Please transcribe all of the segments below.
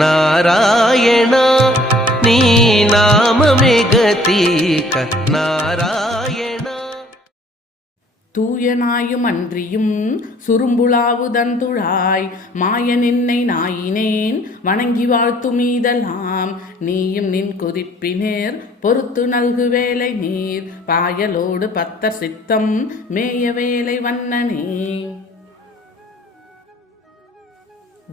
నారాయణ నీ నామమే గతీక నారాయణ தூயனாயும் அன்றியும் சுரும்புலாவுதந்துழாய் மாயன் என்னை நாயினேன் வணங்கி வாழ்த்துமீதலாம் நீயும் நின் கொதிப்பினேர் பொறுத்து நல்கு வேலை நீர் பாயலோடு பத்தர் சித்தம் மேய வேலை வண்ணனே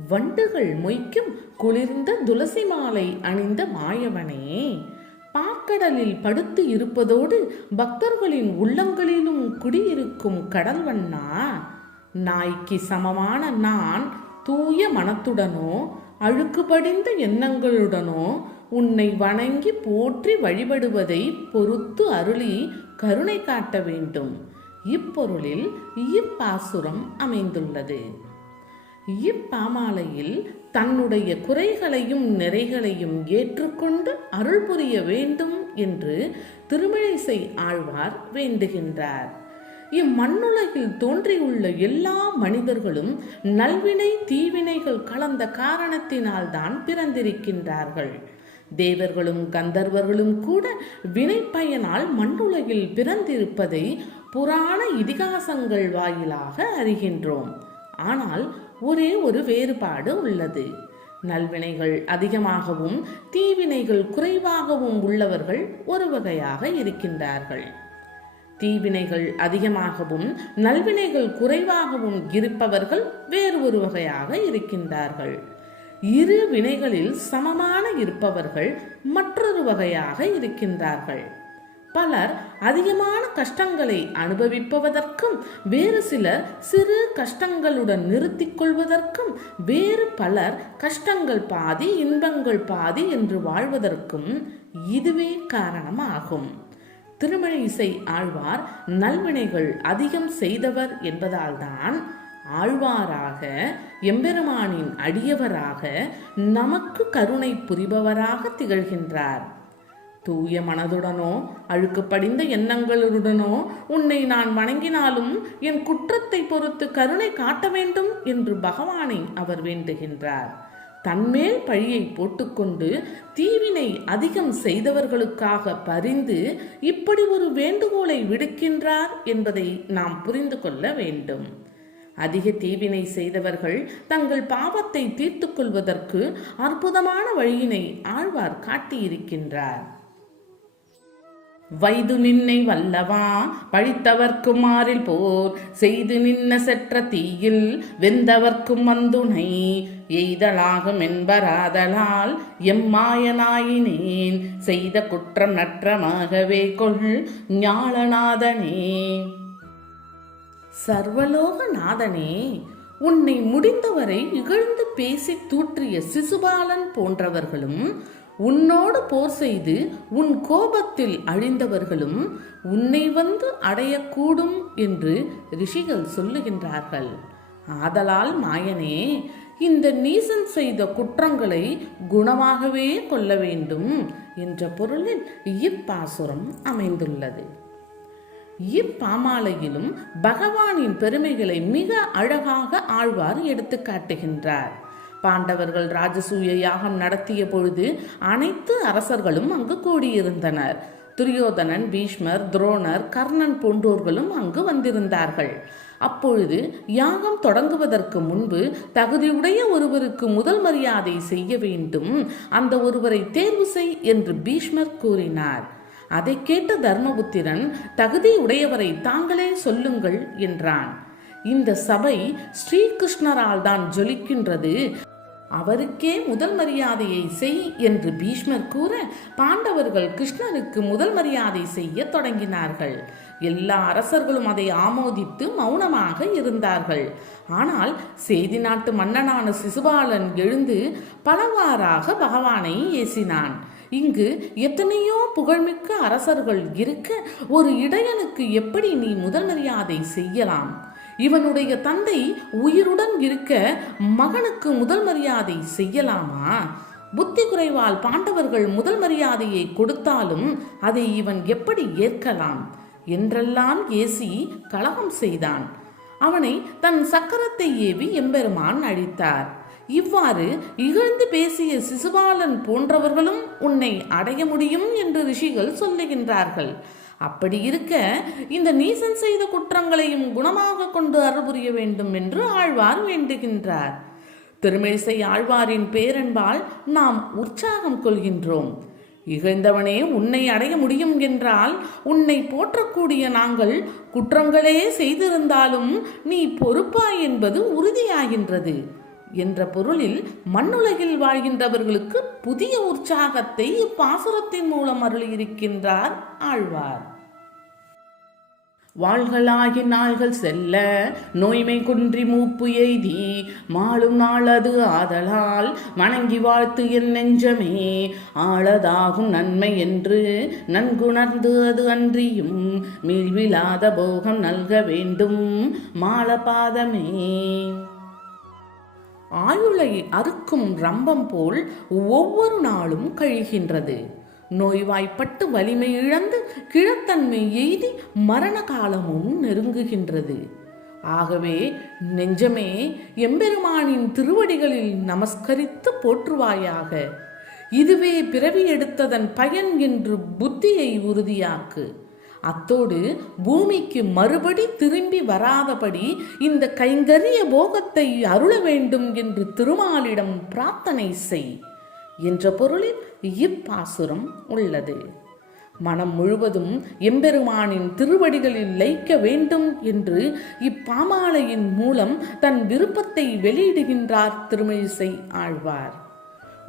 வண்டுகள் மொய்க்கும் குளிர்ந்த துளசி மாலை அணிந்த மாயவனே. பாக்கடலில் படுத்து இருப்பதோடு பக்தர்களின் உள்ளங்களிலும் குடியிருக்கும் கடல் வண்ணா நாய்க்கு சமமான நான் தூய மனத்துடனோ அழுக்கு படிந்த எண்ணங்களுடனோ உன்னை வணங்கி போற்றி வழிபடுவதை பொறுத்து அருளி கருணை காட்ட வேண்டும். இப்பொருளில் இப்பாசுரம் அமைந்துள்ளது. இப்பாமாலையில் தன்னுடைய குறைகளையும் நிறைகளையும் ஏற்றுக்கொண்டு அருள் புரிய வேண்டும் என்று திருமிழிசை ஆழ்வார் வேண்டுகின்றார். இம்மண்ணுலகில் தோன்றியுள்ள எல்லா மனிதர்களும் நல்வினை தீவினைகள் கலந்த காரணத்தினால்தான் பிறந்திருக்கின்றார்கள். தேவர்களும் கந்தர்வர்களும் கூட வினை பயனால் மண்ணுலகில் பிறந்திருப்பதை புராண இதிகாசங்கள் வாயிலாக அறிகின்றோம். ஆனால் ஒரே ஒரு வேறுபாடு உள்ளது. நல்வினைகள் அதிகமாகவும் தீவினைகள் குறைவாகவும் உள்ளவர்கள் ஒரு வகையாக இருக்கின்றார்கள். தீவினைகள் அதிகமாகவும் நல்வினைகள் குறைவாகவும் இருப்பவர்கள் வேறு ஒரு வகையாக இருக்கின்றார்கள். இரு வினைகளில் சமமான இருப்பவர்கள் மற்றொரு வகையாக இருக்கின்றார்கள். பலர் அதிகமான கஷ்டங்களை அனுபவிப்பதற்கும் வேறு சிலர் சிறு கஷ்டங்களுடன் நிறுத்திக் கொள்வதற்கும் வேறு பலர் கஷ்டங்கள் பாதி இன்பங்கள் பாதி என்று வாழ்வதற்கும் இதுவே காரணமாகும். திருமண இசை ஆழ்வார் நல்வினைகள் அதிகம் செய்தவர் என்பதால்தான் ஆழ்வாராக எம்பெருமானின் அடியவராக நமக்கு கருணை புரிபவராக திகழ்கின்றார். தூய மனதுடனோ அழுக்கு படிந்த எண்ணங்களுடனோ உன்னை நான் வணங்கினாலும் என் குற்றத்தை பொறுத்து கருணை காட்ட வேண்டும் என்று பகவானை அவர் வேண்டுகின்றார். தன்மேல் பழியை போட்டுக்கொண்டு தீவினை அதிகம் செய்தவர்களுக்காக பரிந்து இப்படி ஒரு வேண்டுகோளை விடுக்கின்றார் என்பதை நாம் புரிந்து கொள்ள வேண்டும். அதிக தீவினை செய்தவர்கள் தங்கள் பாவத்தை தீர்த்து கொள்வதற்கு அற்புதமான வழியினை ஆழ்வார் காட்டியிருக்கின்றார். வைது நின்னை வல்லவா? பழித்தவர்க்குமாறில் போர். செய்து நின்ன செற்ற தீயில் வெந்தவர்க்கும் வந்துணை. எய்தலாகும் என்பராதலால் எம்மாயனாயினேன். செய்த குற்றம் நற்றமாகவே கொள் ஞாழநாதனே சர்வலோக நாதனே உன்னை முடிந்தவரை இகழ்ந்து பேசி தூற்றிய சிசுபாலன் போன்றவர்களும் உன்னோடு போர் செய்து உன் கோபத்தில் அழிந்தவர்களும் உன்னை வந்து அடையக்கூடும் என்று ரிஷிகள் சொல்லுகின்றார்கள். ஆதலால் மாயனே இந்த நீசன் செய்த குற்றங்களை குணமாகவே கொள்ள வேண்டும் என்ற பொருளில் இப்பாசுரம் அமைந்துள்ளது. இப்பாமாலையிலும் பகவானின் பெருமைகளை மிக அழகாக ஆழ்வார் எடுத்து காட்டுகின்றார். பாண்டவர்கள் ராஜசூய யாகம் நடத்திய பொழுது அனைத்து அரசர்களும் அங்கு கூடியிருந்தனர். துரியோதனன் பீஷ்மர் துரோணர் கர்ணன் போன்றோர்களும் அங்கு வந்திருந்தார்கள். அப்பொழுது யாகம் தொடங்குவதற்கு முன்பு தகுதியுடைய ஒருவருக்கு முதல் மரியாதை செய்ய வேண்டும். அந்த ஒருவரை தேர்வு செய் என்று பீஷ்மர் கூறினார். அதை கேட்ட தர்மபுத்திரன் தகுதி உடையவரை தாங்களே சொல்லுங்கள் என்றான். இந்த சபை ஸ்ரீகிருஷ்ணரால் தான் ஜொலிக்கின்றது. அவருக்கே முதல் மரியாதையை செய் என்று பீஷ்மர் கூற பாண்டவர்கள் கிருஷ்ணருக்கு முதல் மரியாதை செய்ய தொடங்கினார்கள். எல்லா அரசர்களும் அதை ஆமோதித்து மௌனமாக இருந்தார்கள். ஆனால் செய்தி நாட்டு மன்னனான சிசுபாலன் எழுந்து பலவாறாக பகவானை ஏசினான். இங்கு எத்தனையோ புகழ்மிக்க அரசர்கள் இருக்க ஒரு இடையனுக்கு எப்படி நீ முதல் மரியாதை செய்யலாம்? இவனுடைய தந்தை உயிருடன் இருக்க மகனுக்கு முதல் மரியாதை செய்யலாமா? புத்தி குறைவால் பாண்டவர்கள் முதல் மரியாதையை கொடுத்தாலும் அதை இவன் எப்படி ஏற்கலாம்? என்றெல்லாம் ஏசி கலகம் செய்தான். அவனை தன் சக்கரத்தை ஏவி எம்பெருமான் அழித்தார். இவ்வாறு இகழ்ந்து பேசிய சிசுபாலன் போன்றவர்களும் உன்னை அடைய முடியும் என்று ரிஷிகள் சொல்லுகின்றார்கள். அப்படி இருக்க இந்த நீசன் செய்த குற்றங்களையும் குணமாக கொண்டு அருள் வேண்டும் என்று ஆழ்வார் வேண்டுகின்றார். திருமேசை ஆழ்வாரின் பேரன்பால் நாம் உற்சாகம் கொள்கின்றோம். இகழ்ந்தவனே உன்னை அடைய முடியும் என்றால் உன்னை போற்றக்கூடிய நாங்கள் குற்றங்களே செய்திருந்தாலும் நீ பொறுப்பாய் என்பது உறுதியாகின்றது. என்ற பொருளில் மண்ணுலகில் வாழ்கின்றவர்களுக்கு புதிய உற்சாகத்தை இப்பாசுரத்தின் மூலம் அருளியிருக்கின்றார் ஆழ்வார். வாழ்களாகி நாள்கள் செல்ல நோய்மை குன்றி மூப்பு எய்தி மாளும் நாளது ஆதலால் வணங்கி வாழ்த்து என் நெஞ்சமே ஆளதாகும் நன்மை என்று நன்குணர்ந்து அது அன்றியும் மீழ்விலாத போகம் நல்க வேண்டும் மாளபாதமே ஆயுளை அறுக்கும் ரம்பம் போல் ஒவ்வொரு நாளும் கழிகின்றது. நோய்வாய்ப்பட்டு வலிமை இழந்து கிழத்தன்மை எய்தி மரண காலமும் நெருங்குகின்றது. ஆகவே நெஞ்சமே எம்பெருமானின் திருவடிகளில் நமஸ்கரித்து போற்றுவாயாக. இதுவே பிறவி எடுத்ததன் பயன் என்று புத்தியை உறுதியாக்கு. அத்தோடு பூமிக்கு மறுபடி திரும்பி வராதபடி இந்த கைங்கரிய போகத்தை அருள வேண்டும் என்று திருமாலிடம் பிரார்த்தனை செய் என்ற பொருளில் இப்பாசுரம் உள்ளது. மனம் முழுவதும் எம்பெருமானின் திருவடிகளில் லைக்க வேண்டும் என்று இப்பாமாலையின் மூலம் தன் விருப்பத்தை வெளியிடுகின்றார் திருமிழிசை ஆழ்வார்.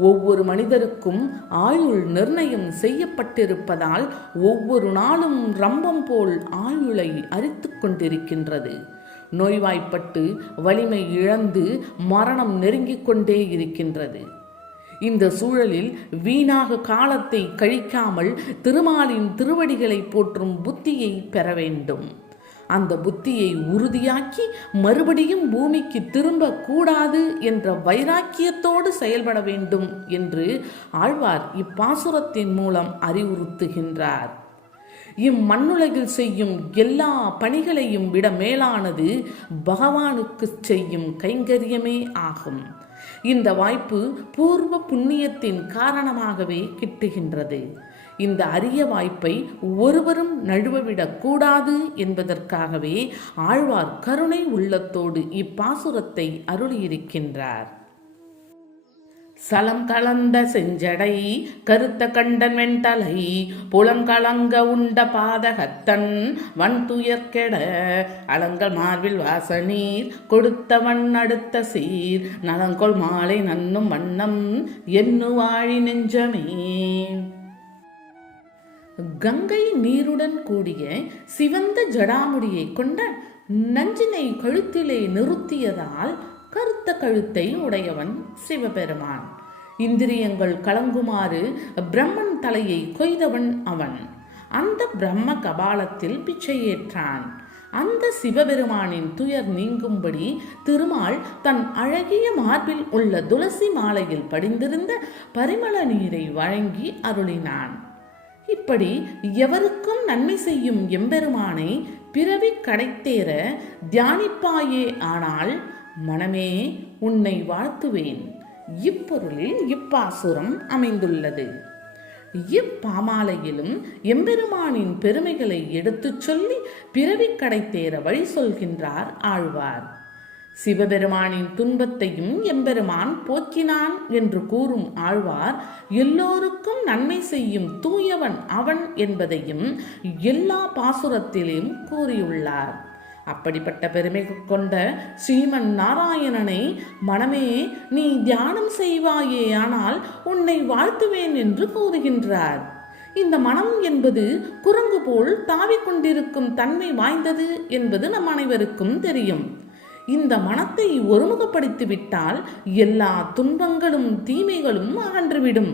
ஒவ்வொரு மனிதருக்கும் ஆயுள் நிர்ணயம் செய்யப்பட்டிருப்பதால் ஒவ்வொரு நாளும் ரம்பம் போல் ஆயுளை அரித்து கொண்டிருக்கின்றது. நோய்வாய்ப்பட்டு வலிமை இழந்து மரணம் நெருங்கிக் கொண்டே இருக்கின்றது. இந்த சூழலில் வீணாக காலத்தை கழிக்காமல் திருமாலின் திருவடிகளை போற்றும் புத்தியை பெற வேண்டும். அந்த புத்தியை உறுதியாக்கி மறுபடியும் பூமிக்கு திரும்ப கூடாது என்ற வைராக்கியத்தோடு செயல்பட வேண்டும் என்று ஆழ்வார் இப்பாசுரத்தின் மூலம் அறிவுறுத்துகின்றார். இம்மண்ணுலகில் செய்யும் எல்லா பணிகளையும் விட மேலானது பகவானுக்கு செய்யும் கைங்கரியமே ஆகும். இந்த வாய்ப்பு பூர்வ புண்ணியத்தின் காரணமாகவே கிட்டுகின்றது. இந்த அரிய வாய்ப்பை ஒருவரும் நழுவவிடக் கூடாது என்பதற்காகவே ஆழ்வார் கருணை உள்ளத்தோடு இப்பாசுரத்தை அருளியிருக்கின்றார். சலம் கலந்த செஞ்சடை கருத்த கண்டன் வெண்தலை புலம் கலங்க உண்ட பாதகத்தன் வன் துயர்கெட அலங்கள் மார்பில் வாசநீர் கொடுத்தவன் அடுத்த சீர் நலங்கொள் மாலை நன்னும் வண்ணம் என்னு வாழி நெஞ்சமே. கங்கை நீருடன் கூடிய சிவந்த ஜடாமுடியை கொண்ட நஞ்சினை கழுத்திலே நிறுத்தியதால் கருத்த கழுத்தை உடையவன் சிவபெருமான். இந்திரியங்கள் கலங்குமாறு பிரம்மன் தலையை கொய்தவன் அவன். அந்த பிரம்ம கபாலத்தில் பிச்சை ஏற்றான் அந்த சிவபெருமானின் துயர் நீங்கும்படி திருமால் தன் அழகிய மார்பில் உள்ள துளசி மாலையில் படிந்திருந்த பரிமள நீரை வழங்கி அருளினான். இப்படி எவருக்கும் நன்மை செய்யும் எம்பெருமானை பிறவி கடைத்தேற தியானிப்பாயே ஆனால் மனமே உன்னை வாழ்த்துவேன். இப்பொருளில் இப்பாசுரம் அமைந்துள்ளது. இப்பாமாலையிலும் எம்பெருமானின் பெருமைகளை எடுத்துச் சொல்லி பிறவி கடைத்தேற வழி சொல்கின்றார் ஆழ்வார். சிவபெருமானின் துன்பத்தையும் எம்பெருமான் போக்கினான் என்று கூறும் ஆழ்வார் எல்லோருக்கும் நன்மை செய்யும் தூயவன் அவன் என்பதையும் எல்லா பாசுரத்திலும் கூறியுள்ளார். அப்படிப்பட்ட பெருமை கொண்ட ஸ்ரீமன் நாராயணனை மனமே நீ தியானம் செய்வாயே ஆனால் உன்னை வாழ்த்துவேன் என்று கூறுகின்றார். இந்த மனம் என்பது குரங்கு போல் தாவிக் கொண்டிருக்கும் தன்மை வாய்ந்தது என்பது நம் அனைவருக்கும் தெரியும். இந்த மனத்தை ஒருமுகப்படுத்திவிட்டால் எல்லா துன்பங்களும் தீமைகளும் அகன்றுவிடும்.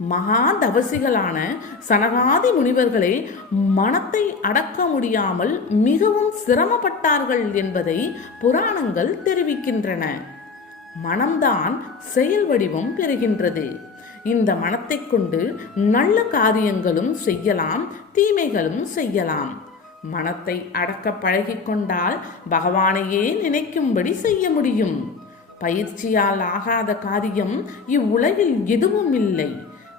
மகா தவசிகளான சனகாதி முனிவர்களே மனத்தை அடக்க முடியாமல் மிகவும் சிரமப்பட்டார்கள் என்பதை புராணங்கள் தெரிவிக்கின்றன. மனம்தான் செயல் வடிவம் பெறுகின்றது. இந்த மனத்தை கொண்டு நல்ல காரியங்களும் செய்யலாம் தீமைகளும் செய்யலாம். மனத்தை அடக்க பழகிக்கொண்டால் பகவானையே நினைக்கும்படி செய்ய முடியும். பயிற்சியால் ஆகாத காரியம் இவ்வுலகில் எதுவும் இல்லை.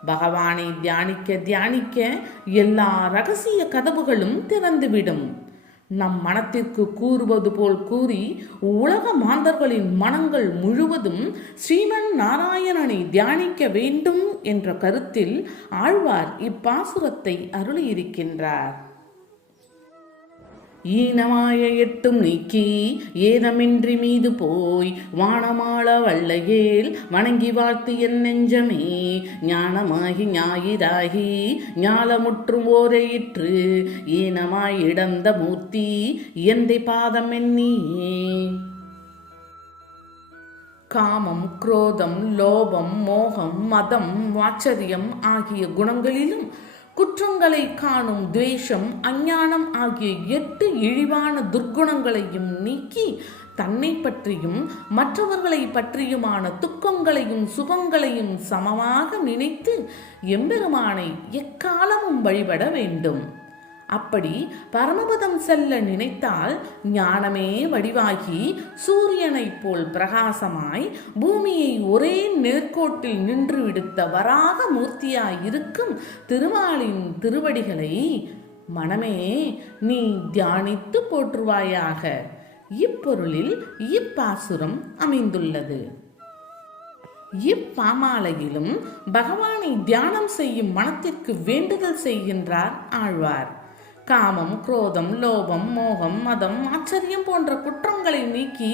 பகவானை தியானிக்க தியானிக்க எல்லா ரகசிய கதவுகளும் திறந்துவிடும். நம் மனத்திற்கு கூறுவது போல் கூறி உலக மாந்தர்களின் மனங்கள் முழுவதும் ஸ்ரீமன் நாராயணனை தியானிக்க வேண்டும் என்ற கருத்தில் ஆழ்வார் இப்பாசுரத்தை அருளியிருக்கின்றார். ஈனமாய எட்டும் நீக்கி ஏதமின்றி மீது போய் வானமாள வல்லையேல் வணங்கி வாழ்த்து என் நெஞ்சமே. ஞானமாகி ஞாயிறாகி ஞாலமுற்றும் ஓரையிற்று ஈனமாய் இடந்த மூர்த்தி எந்தை பாதம் எண்ணியே. காமம் குரோதம் லோபம் மோகம் மதம் வாச்சரியம் ஆகிய குணங்களிலும் குற்றங்களை காணும் துவேஷம் அஞ்ஞானம் ஆகிய எட்டு இழிவான துர்க்குணங்களையும் நீக்கி தன்னை பற்றியும் மற்றவர்களை பற்றியுமான துக்கங்களையும் சுகங்களையும் சமமாக நினைத்து எம்பெருமானை எக்காலமும் வழிபட வேண்டும். அப்படி பரமபதம் செல்ல நினைத்தால் ஞானமே வடிவாகி சூரியனைப் போல் பிரகாசமாய் பூமியை ஒரே நேர்கோட்டில் நின்று விடுத்த வராக மூர்த்தியாய் இருக்கும் திருமாலின் திருவடிகளை மனமே நீ தியானித்து போற்றுவாயாக. இப்பொருளில் இப்பாசுரம் அமைந்துள்ளது. இப்பாமாலையிலும் பகவானை தியானம் செய்யும் மனத்திற்கு வேண்டுதல் செய்கின்றார் ஆழ்வார். காமம் குரோதம் லோபம் மோகம் மதம் ஆச்சரியம் போன்ற குற்றங்களை நீக்கி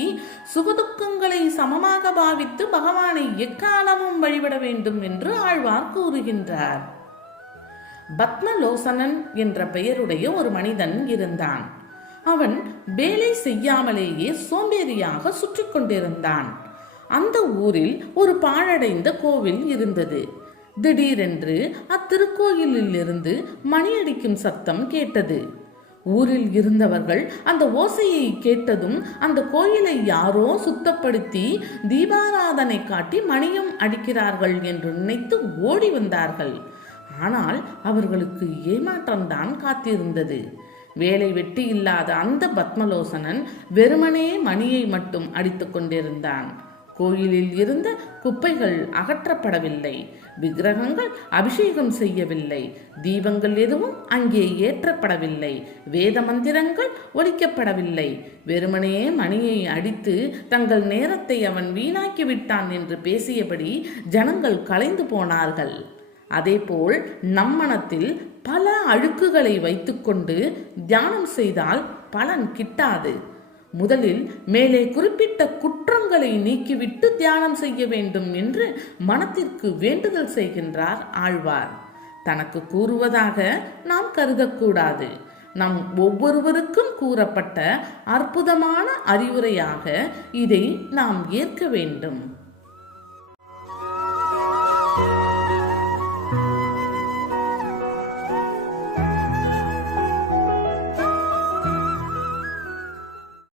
சுகதுக்கங்களை சமமாக பாவித்து பகவானை எக்காலமும் வழிபட வேண்டும் என்று ஆழ்வார் கூறுகின்றார். பத்மலோசனன் என்ற பெயருடைய ஒரு மனிதன் இருந்தான். அவன் வேலை செய்யாமலேயே சோம்பேறியாக சுற்றி கொண்டிருந்தான் அந்த ஊரில் ஒரு பாழடைந்த கோவில் இருந்தது. திடீரென்று அத்திருக்கோயிலில் இருந்து மணியடிக்கும் சத்தம் கேட்டது. ஊரில் இருந்தவர்கள் அந்த ஓசையை கேட்டதும் அந்த கோயிலை யாரோ சுத்தப்படுத்தி தீபாராதனை காட்டி மணியம் அடிக்கிறார்கள் என்று நினைத்து ஓடி வந்தார்கள். ஆனால் அவர்களுக்கு ஏமாற்றம்தான் காத்திருந்தது. வேலை வெட்டி இல்லாத அந்த பத்மலோசனன் வெறுமனே மணியை மட்டும் அடித்து கொண்டிருந்தான். கோயிலில் இருந்த குப்பைகள் அகற்றப்படவில்லை. விக்கிரகங்கள் அபிஷேகம் செய்யவில்லை. தீபங்கள் எதுவும் அங்கே ஏற்றப்படவில்லை. வேத மந்திரங்கள் ஒலிக்கப்படவில்லை. வெறுமனே மணியை அடித்து தங்கள் நேரத்தை அவன் வீணாக்கி விட்டான் என்று பேசியபடி ஜனங்கள் கலைந்து போனார்கள். அதேபோல் நம்மனத்தில் பல அழுக்குகளை வைத்துக்கொண்டு தியானம் செய்தால் பலன் கிட்டாது. முதலில் மேலே குறிப்பிட்ட குற்றங்களை நீக்கிவிட்டு தியானம் செய்ய வேண்டும் என்று மனத்திற்கு வேண்டுதல் செய்கின்றார் ஆழ்வார். தனக்கு கூறுவதாக நாம் கருதக்கூடாது. நம் ஒவ்வொருவருக்கும் கூறப்பட்ட அற்புதமான அறிவுரையாக இதை நாம் ஏற்க வேண்டும்.